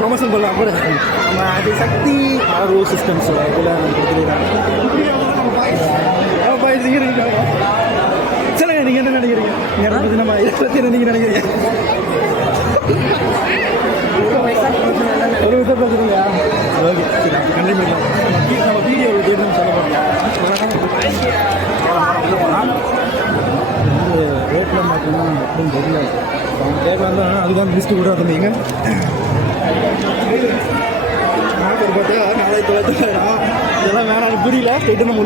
Promotion பண்ணலாம் கூட அது சக்தி ஆர்ஓ சிஸ்டம்ஸ் இதெல்லாம் சொல்லுங்க நீங்கள் என்ன நினைக்கிறீங்க என்னை பற்றி நம்ம இதை பற்றி என்ன நீங்கள் நினைக்கிறீங்க ஒரு விஷயம் பேசுறீங்களா ஓகே சரி கண்டிப்பாக நம்ம வீடியோ தேர்தல் சொல்ல போகிறோம் ரோட்டில் மட்டும்தான் அப்படின்னு தெரியல அவங்க கேட்கலாம் தான் அதுதான் லிஸ்ட்டு கூட இருந்தீங்க பார்த்தா 4900 இதெல்லாம் வேணாம் புரியல போயிட்டு நம்ம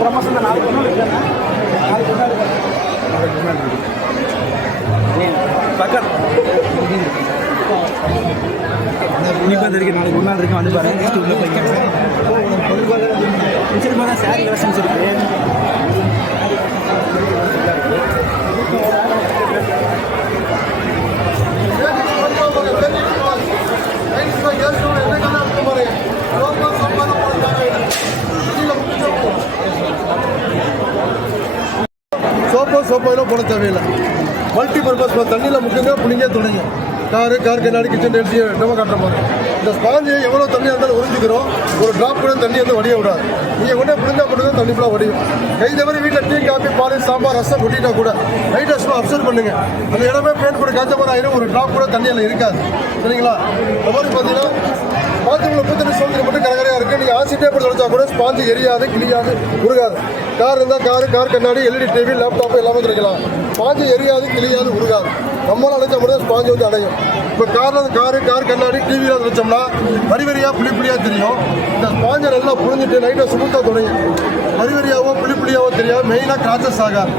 ப்ரொமோஷன் நாளைக்கு பக்கம் புனிப்பாக இருக்கு நாளைக்கு ஒன்றா இருக்கு வந்து பாருங்க உள்ள போய்க்க நிச்சயமாக தான் சாரி கலெக்ஷன்ஸ் இருக்கு சோப்பையில் போட தேவையில்லை மல்டி பர்பஸ் தண்ணியில் முக்கியங்க புளிங்க துணைங்க கார் கண்ணாடி கிச்சன் எடுத்து நம்ம காட்டுற மாதிரி இந்த ஸ்பாஞ்சு எவ்வளோ தண்ணியாக இருந்தாலும் உறிஞ்சிக்கிறோம் ஒரு ட்ராப் கூட தண்ணி வந்து வடிய விடாது நீங்கள் கொண்டே புளிஞ்சா மட்டும் தான் தண்ணி ஃபுல்லாக வடியும் கை தவிர வீட்டில் டீ காஃபி பால் சாம்பார் ரசம் கொட்டிட்டா கூட லைட்டாக சும்மா அப்சர்வ் பண்ணுங்க அந்த இடமே பெயிண்ட் போட்டு காய்ச்ச மாதிரி ஆயிரும் ஒரு ட்ராப் கூட தண்ணியில் இருக்காது சரிங்களா இந்த மாதிரி பார்த்தீங்கன்னா பாத்ரூமில் உப்பு தண்ணி சோதனை மட்டும் கரகரையாக இருக்குது நீங்கள் ஆசிட்டே போட்டு தொலைச்சா கூட ஸ்பாஞ்சு எரியாது கிளியாது உருகாது கார் இருந்தால் கார் கண்ணாடி எல்இடி டிவி லேப்டாப் எல்லாமே கிடைக்கலாம் ஸ்பாஞ்சு எரியாது கிளியாது உருகாது நம்மளால் அடைச்சா மட்டும் ஸ்பாஞ்சு வந்து அடையும் இப்போ கார் கண்ணாடி டிவியில் வச்சோம்னா வரிவரியாக புளியாக தெரியும் இந்த ஸ்பாஞ்சை நல்லா புரிஞ்சுட்டு நைட்டை சுமுத்தாக தொடங்கும் வரிவரியாவோ புளியாவோ தெரியாது மெயினாக கிராச்சஸ் ஆகாது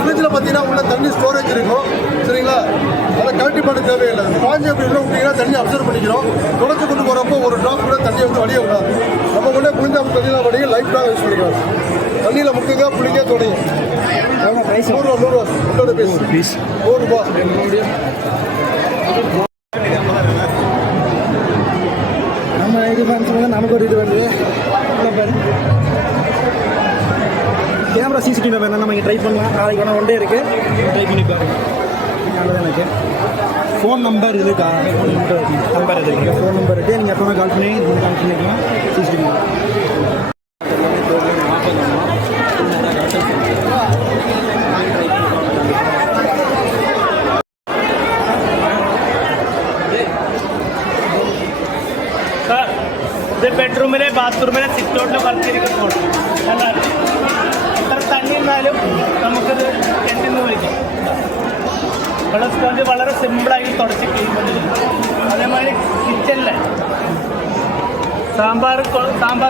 ஃப்ரிட்ஜில் பார்த்தீங்கன்னா உள்ள தண்ணி ஸ்டோரேஜ் இருக்கும் சரிங்களா அதை கழட்டி பண்ண தேவையில்லை ஸ்பாஞ்சு அப்படி உள்ள விட்டிங்கன்னா தண்ணி அப்சர்வ் பண்ணிக்கிறோம் தொடச்சு கொண்டு போகிறப்போ ஒரு ட்ராப் கூட தண்ணியை வந்து வடிய விடாது நம்ம கொண்டே புளிஞ்சா தண்ணியில் வடிய லைஃப் டாக் யூஸ் பண்ணிக்கலாம் தண்ணியில் முக்கியங்க புளிங்க தொடங்கும் 100 ரூபா உங்களோட பீஸ் 100 ரூபா நம்ம இது வந்து நமக்கு ஒரு இது வந்து கேமரா சிசிடிவி வேணால் நம்ம இங்கே ட்ரை பண்ணலாம் நாளைக்கு வேணால் ஒன் டே இருக்குது ட்ரை பண்ணி பாருங்க நல்லது எனக்கு ஃபோன் நம்பர் இது நம்பர் இருக்குது ஃபோன் நம்பர் இருக்குது நீங்கள் எப்போ கால் பண்ணி கால் பண்ணிக்கலாம் சிசிடிவி ഇത് ബെഡ്റൂമിലെ ബാത്റൂമിലെ സിറ്റൗട്ടിൽ വരച്ചിരിക്കുമ്പോൾ അല്ല എത്ര തണ്ണി എന്നാലും നമുക്കത് എന്തെന്ന് വിളിക്കാം വെള്ള സ്പോഞ്ച് വളരെ സിമ്പിളായി തുടച്ച് ക്ലീൻ பண்ணிடும் അതേമാതിരി കിച്ചണിൽ സാമ്പാർ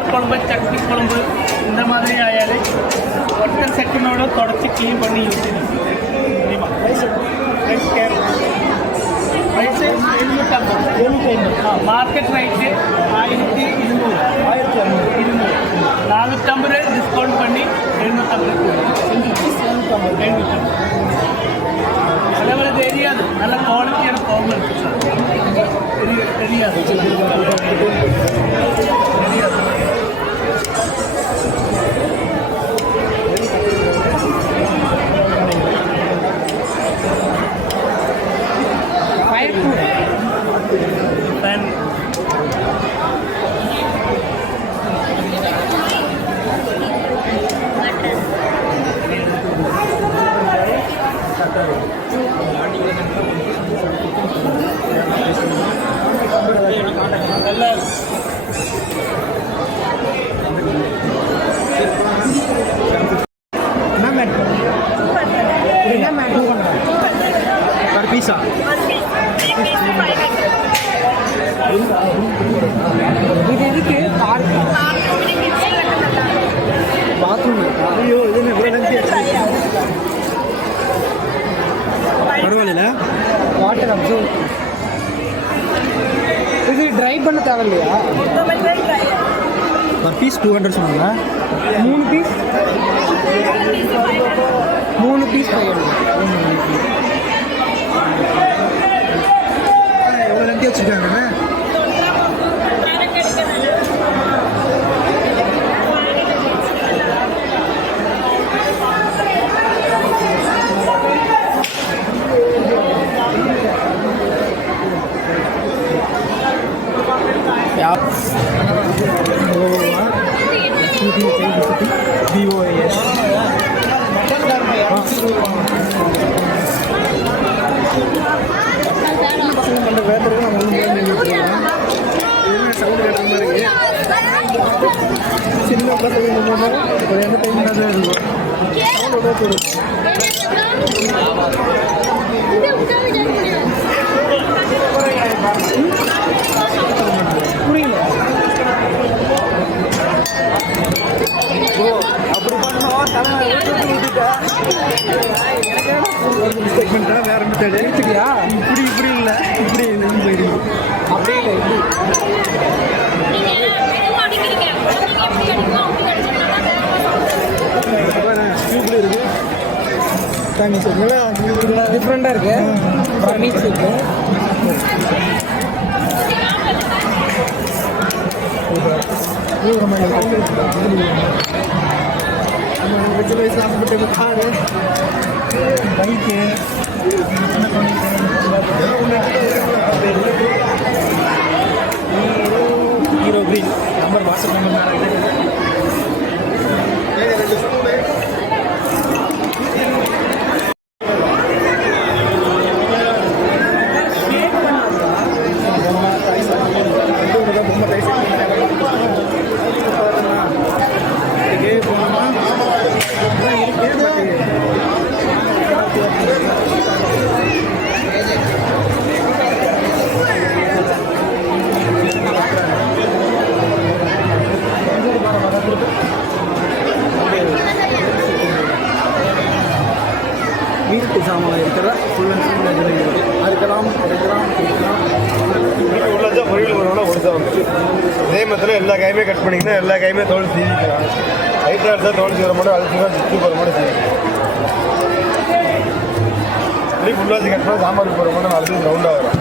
കുഴമ്പ് ചട്നി കുഴമ്പ് இந்த மாதிரி ஆயால் ஒற்றை செகண்டோட தொடச்சி க்ளீன் பண்ணி யூஸ் ചെയ്യും പ്രൈസ് 750 മാർക്കറ്റ് റേറ്റ് 1200 450 ഡിസ്കൗണ്ട് பண்ணி 750 അതേപോലെ தெரியாது பீஸா இது எதுக்கு பாத்ரூம் ஐயோ இது பரவாயில்ல வாட்டர் அப்சர்வ் இது ட்ரை பண்ண தேவையில்லையா ஒரு பீஸ் 200 சொன்னாங்க 3 பீஸ் 500 எவ்வளோ நம்பி வச்சுருக்காங்க BOAS பசங்க பண்ணுற வேப்பருக்கு நம்ம சவுண்ட் கேட்ட மாதிரி இருக்கு சின்ன பசங்க ஒரு எந்த டைம் தான் இருக்கும் சவுண்டோட போடும் புரியல ஓ அப்படி பண்ணோம் தலை விட்டுட்டேன் மிஸ்டேக் பண்ணிட்டேன் வேற மெத்தட் எடுத்துக்கியா இப்படி இல்லை இப்படி போயிருக்கு அப்படியே இல்லை இப்படி இருக்கு டிஃப்ரெண்டாக இருக்கு பர்மீஸ் இருக்கு சாப்பிட்டு car bike hero green number WhatsApp number வீட்டு சாமான் இருக்கிற ஃபுல் அண்ட் ஃபுல் இருக்குது அதுக்கெல்லாம் உள்ளதான் பொரியல் வரணும்னா ஒழுசாக வந்துச்சு அதே மாதிரி எல்லா காயுமே கட் பண்ணிங்கன்னா எல்லா காயுமே தோல் சீவிக்கலாம் ஹைட்டாக இருந்தால் தோல் சீவர மாட்டோம் அழுத்துதான் சுற்றி போகிற மாதிரி சீவிக்கலாம் இப்படி ஃபுல்லாச்சு கட் பண்ணி சாம்பார் போகிற மாட்டோம் அழுது ரவுண்டாக வரும்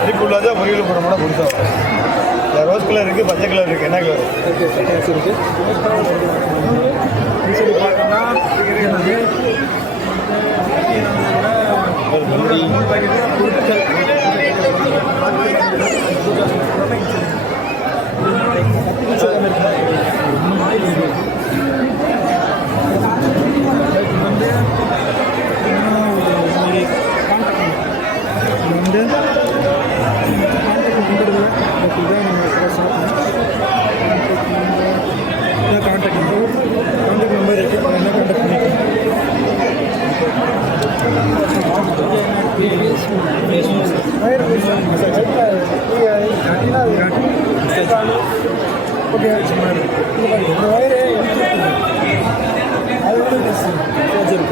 இப்படி ஃபுல்லாக பொரியல் போகிற மாட்டோம் புதுசாக வரும் ரோஸ் கலர் இருக்குது பச்சை கலர் இருக்குது என்ன கலர் இருக்குது பார்த்தோம்னா பொருட்கள் கான்டாக்ட் நம்பர் இருக்குது என்ன கான்டாக்ட் பண்ணிக்கலாம் ஓகே ஒயரு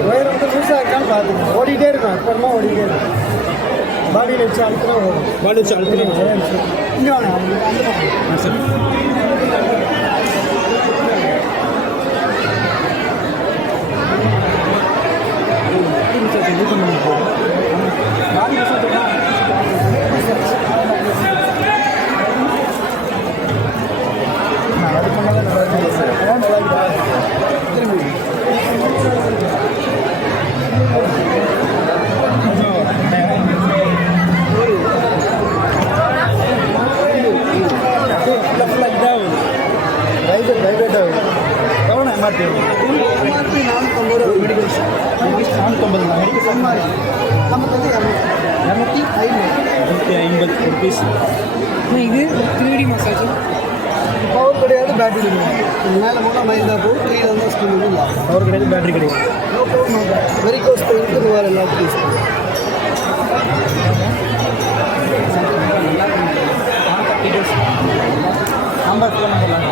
ஒயர் வந்து லூஸாக இருக்கான்னு பார்த்துக்கணும் ஓடிட்டே இருக்கும் அப்புறமா ஓடிட்டே இருக்கும் பாடியில் வச்சு அழுத்தினா ஓடும் பாடி வச்சு அழுத்தினா இங்கே வாங்க அந்த பக்கம் சரி இது பண்ண பாடி அது பண்ணாதான் நல்லா திரும்பி ரைட் ஆகுது எவ்வளோ MRP MRP 450 medical shop 450 medical மாதிரி நமக்கு வந்து 250 ஒரு பீஸ். இது 3D மசாஜ் பவர் கிடையாது பேட்டரி கிடையாது மேலே போனால் மைல்டாக போகும் கீழே வந்து ஸ்கின் வந்து இல்லை பவர் கிடையாது, பேட்டரி கிடையாது. நோ பவர் வெரி கோஸ் போயிட்டு வேறு எல்லாத்துக்கும் யூஸ் பண்ணுவோம் நம்பர் ஃபோன் நம்பர்லாம்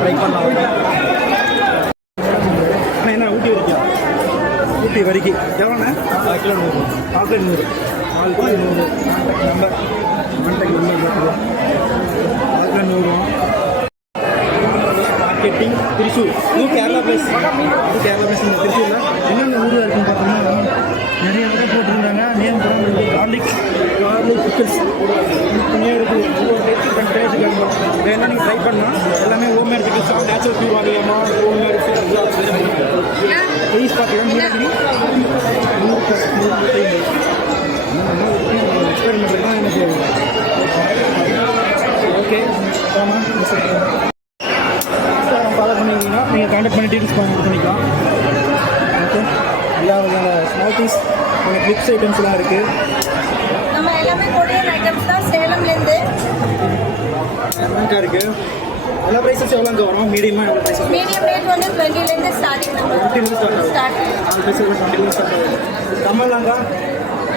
ட்ரை பண்ணலாம். அண்ணா என்ன ஊட்டி வரைக்கும்? ஊட்டி வரைக்கும் எவ்வளோண்ணே? 1 kilo 100. 4 kilo 100. 4 kilo 100. Number contact number 4 kilo 100. Marketing Thrissur. இது கேரளா பிளேஸ். இது கேரளா பிளேஸ் இந்த திருச்சூரில் என்னென்ன ஊரில் இருக்குன்னு பார்த்தோம்னா நிறைய இடத்துல போட்டிருந்தாங்க. நேம் போடுறது கார்லிக் பிக்கிள்ஸ் தனியாக இருக்குது. ஒவ்வொரு டேஸ்ட் டேஸ்ட் வேணா நீங்கள் ட்ரை பண்ணலாம். எல்லாமே ஹோம்மேட் பிக்கிள்ஸ் நேச்சுரல் பியூர் வாங்கலாமா ஹோம்மேட் ப்ரைஸ் பார்த்தீங்கன்னா நீலகிரி 100 எக்ஸ்பெரிமெண்ட் தான் எனக்கு ஓகே ஃபாலோ பண்ணிங்கன்னா நீங்கள் கான்டாக்ட் பண்ணி டீட்டெயில்ஸ் பண்ணிக்கலாம். ஓகே எல்லா வகையான ஸ்மால் பீஸ் கிளிப்ஸ் ஐட்டம்ஸ்லாம் இருக்குது. நம்ம எல்லாமே கொரியன் ஐட்டம்ஸ் தான் சேலம்லேருந்து. எவ்வளோக்கா இருக்குது? எல்லா ப்ரைஸஸ் எவ்வளோங்க வரும்? மீடியமாக எவ்வளோ ப்ரைஸ் வரும்? மீடியம் ரேட் வந்து 20லேருந்து ஸ்டார்டிங் நம்ம 20 ஸ்டார்ட் ஆகும். ஸ்டார்ட். 4 பீஸ் 20 ஸ்டார்ட் ஆகும். கம்மல்லாங்க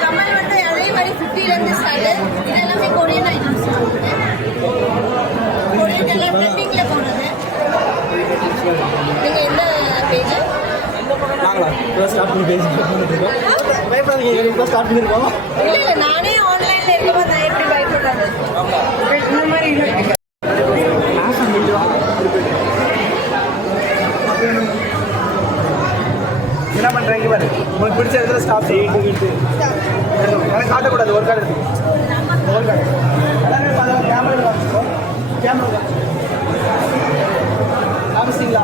கமல் வந்து அதே மாதிரி 50லேருந்து ஸ்டார்ட். இது எல்லாமே கொரியன் ஐட்டம்ஸ். கொரியன் எல்லாம் ட்ரெண்டிங்கில் போனது. நீங்கள் எந்த பேஜ்? நாங்களா இப்போ ஸ்டார்ட் பண்ணி பேசிட்டுருக்கோம். பயப்படாதீங்க, இப்போ ஸ்டார்ட் பண்ணியிருக்கோம். இல்லை இல்லை நானே ஆன்லைனில் இருக்கும்போது நான் எப்படி பயப்படுறது இந்த மாதிரி இல்லை. என்ன பண்ணுறீங்க பாரு, உங்களுக்கு பிடிச்ச இடத்துல ஸ்டாப் எனக்கு காட்டக்கூடாது. ஒரு கார்டு இருக்கு, ஒரு கார்டு எல்லாமே கேமரா கேமரா காமிச்சிங்களா?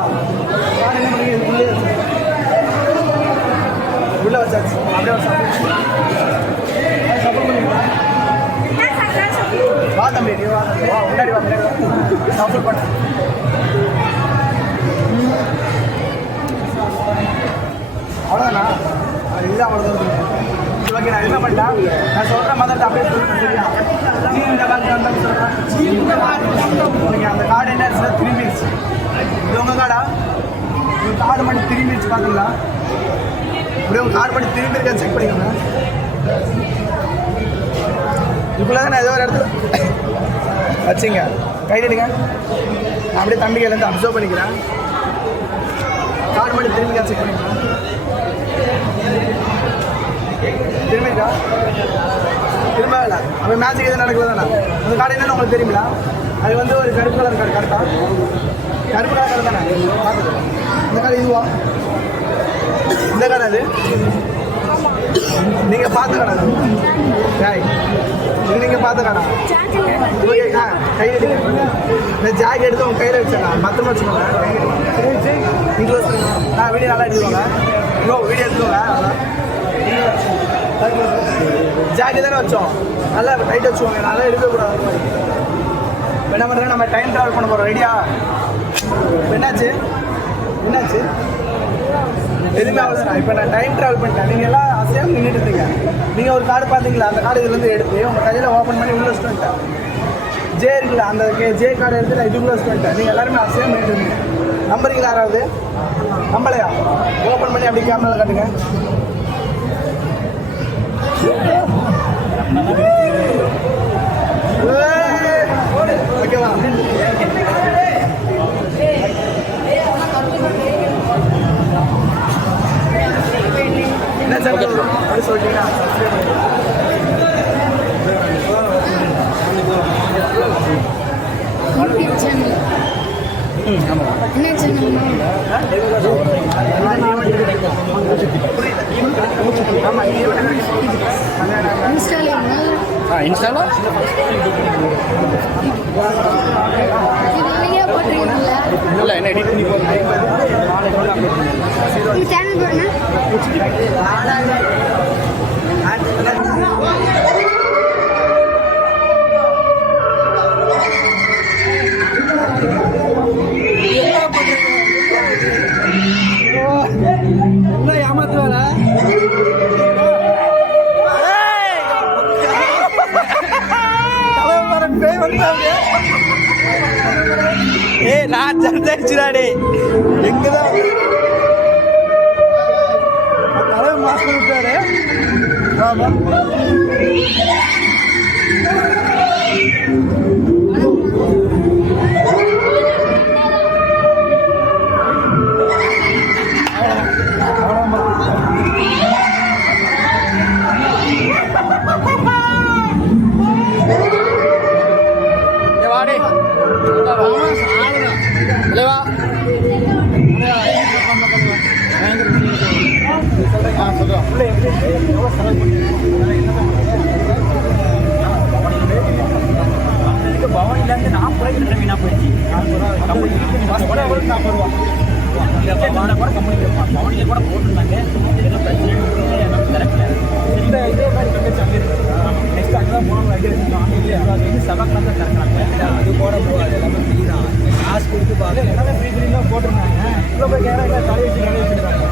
கார்டு என்ன பண்ணுறீங்க? உள்ளே வச்சாச்சு. அப்படியே சப்போர்ட் பண்ணுவீங்களா? வா தம்பி, நீ வா தம்பி, வா முன்னாடி வா, சப்போர்ட் பண்ண. அவ்வளோதானா? இதுதான் அவ்வளோதான். ஓகே, நான் என்ன பண்ணிட்டேன், நான் சொல்கிறேன் மதத்தை அப்படியே சொல்லுங்கள். சரியா? நீ இந்த கார்டு வந்தாலும் சொல்கிறேன். நீங்கள் அந்த கார்டு என்ன ஆச்சுன்னா திரும்பிடுச்சு. இது உங்கள் கார்டா? உங்கள் கார்டு மட்டும் திரும்பிடுச்சு பார்த்தீங்களா? அப்படியே உங்கள் கார்டு மட்டும் திரும்பிருக்கான்னு செக் பண்ணிக்கோங்க. இதுக்குள்ளே நான் ஏதோ ஒரு இடத்துல வச்சுங்க, கையிடுங்க. நான் அப்படியே தம்பி கையிலேருந்து அப்சர்வ் பண்ணிக்கிறேன். கார்டு மட்டும் திரும்பிக்கா செக் பண்ணிக்கலாம். திரும்பிக்கா திரும்ப இல்லை. அப்போ மேட்சுக்கு எதுவும் நடக்குது தானே? அந்த கார்டு என்னன்னு உங்களுக்கு தெரியுங்களா? அது வந்து ஒரு கருப்பு கலர் கார்டு. கரெக்டாக கருப்பு கலர் கார்டு தானே? பார்த்துட்டு இந்த கார்டு இதுவா? இந்த கார்டு அது நீங்கள் பார்த்த கார்டு அது இது நீங்கள் பார்த்த கார்டா? ஓகே, கையில் இந்த ஜாக் எடுத்து உங்கள் கையில் வச்சுருங்க. பத்திரமா வச்சுக்கோங்க. நீங்கள் நான் வீடியோ நல்லா எடுத்துக்கோங்க. வீடியோ எடுத்துக்கோங்க. ஜாக்கி தானே வச்சோம், நல்லா டைட் வச்சுக்கோங்க. நல்லா எடுக்கக்கூடாது. என்ன பண்ணுறேன், நம்ம டைம் ட்ராவல் பண்ண போகிறோம். ரெடியா? என்னாச்சு என்னாச்சு எதுவுமே அவ்வளோதான். இப்போ நான் டைம் ட்ராவல் பண்ணிட்டேன். நீங்கள் எல்லாம் அசையாமல் நின்றுட்டு இருந்தீங்க. நீங்கள் ஒரு கார்டு பார்த்தீங்களா? அந்த கார்டு இதுலேருந்து எடுத்து உங்கள் கையில் ஓப்பன் பண்ணி உள்ள வச்சுட்டு வந்துட்டேன். ஜே இருக்குல்ல, அந்த ஜே கார்டு எடுத்து நான் இதுக்குள்ளே வச்சுட்டு வந்துட்டேன். நீங்கள் எல்லாருமே அசையாமல் நின்றுட்டு இருந்தீங்க. நம்புறீங்களா? யாராவது நம்பலையா? ஓப்பன் பண்ணி அப்படி கேமராவில் காட்டுங்க. ஓகேவா? என்ன சேனல் அப்படி சொல்லிட்டீங்கன்னா யூடியூப் சேனல் என்ன சேனல்? இன்ஸ்டாலேங்களா? இன்ஸ்டாலா வீடியோ போட்டுருக்கீங்களா? இல்லை, என்ன எடிட் பண்ணி போகிறேன். உங்கள் சேனல் பாருங்க. ஏய் நான் சர்ச்சடிச்சுடாடே எங்கதான் தலைவர் மாஸ்டர் விட்டாரு ஆமா பவானிலேருந்து 40 ரூபாய்க்கு வீணாக போயிடுச்சு. 40 ரூபா கம்பெனி பஸ் கூட 40 ரூபா கூட கம்பெனி பவானியில் கூட போட்டுருந்தாங்க. எதுவும் பிரச்சனை நமக்கு திறக்கல. இந்த இதே மாதிரி கம்பெனி அங்கே இருக்கு. நெக்ஸ்ட் அங்கே தான் போனோம். ஐடியா வச்சுருக்கோம். அங்கே செவ்வாய்க்கிழமை தான் திறக்கிறாங்க. அது கூட போகாது. எல்லாமே ஃப்ரீ தான். காசு கொடுத்து பார்த்து எல்லாமே ஃப்ரீ ஃப்ரீ தான் போட்டிருந்தாங்க. இவ்வளோ போய் கேரளா தலையை வச்சு வேலையை வச்சுருக்காங்க.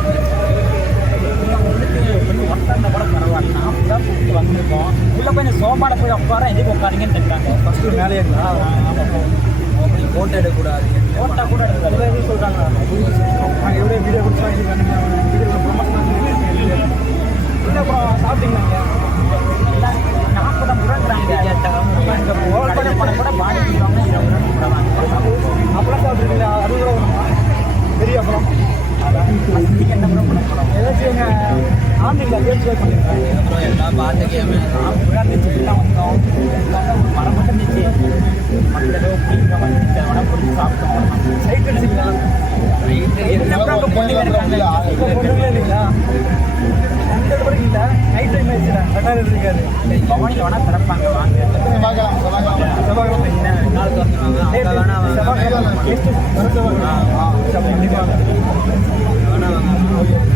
கொஞ்சம் ஒருத்தந்த கூட பரவாயில்ல. 40 ரூபா கொடுத்து வந்திருக்கோம். உள்ளே போய் இந்த சோஃபாட போய் உட்கார எதுக்கு உட்காருங்கன்னு கேட்குறாங்க. ஃபஸ்ட்டு மேலே அப்படி ஃபோட்டோ எடுக்கக்கூடாது. ஃபோட்டோ கூட எடுக்கக்கூடாது. எதுவும் சொல்கிறாங்க. நாங்கள் எவ்வளோ வீடியோ கொடுத்தா இது வீடியோ ப்ரொமோஷன் இல்லை. அப்புறம் சாப்பிட்டீங்களாங்க 40 ரூபாங்கிறாங்க. இந்த ஓல்பட படம் கூட பாடி கொடுப்பாங்க. 20 ரூபா அப்பெல்லாம் சாப்பிட்ருக்கீங்களா? 60 ரூபா வேணுமா? பெரிய அப்புறம் நீங்கள் என்ன ப்ரோ பண்ண போகிறோம்? ஏதாச்சும் எங்கள் ஆன்லைனில் கேட்ச் பண்ணியிருக்காங்க. அப்புறம் எல்லாம் பார்த்து கேமு இருந்துச்சு. எல்லாம் வந்தோம். ஒரு மரம் மட்டும் இருந்துச்சு. மற்ற ஏதோ பிடிக்க வந்துச்சு. அதோட பிடிச்சி சாப்பிட்டோம். சைட் அடிச்சிங்களா? அப்புறம் பொண்ணுங்க இருக்காங்க. பொண்ணுங்களே இல்லைங்களா? அந்த வரைக்கும் இல்லை. நைட் டைம் ஆயிடுச்சு. கட்டாயம் இருக்காது. பவானியில் வேணால் திறப்பாங்க. வாங்க செவ்வாய்க்கிழமை என்ன 2 நாள் திறந்துருவாங்க. அங்கே வேணால் செவ்வாய்க்கிழமை கண்டிப்பாக வேணால் வாங்க.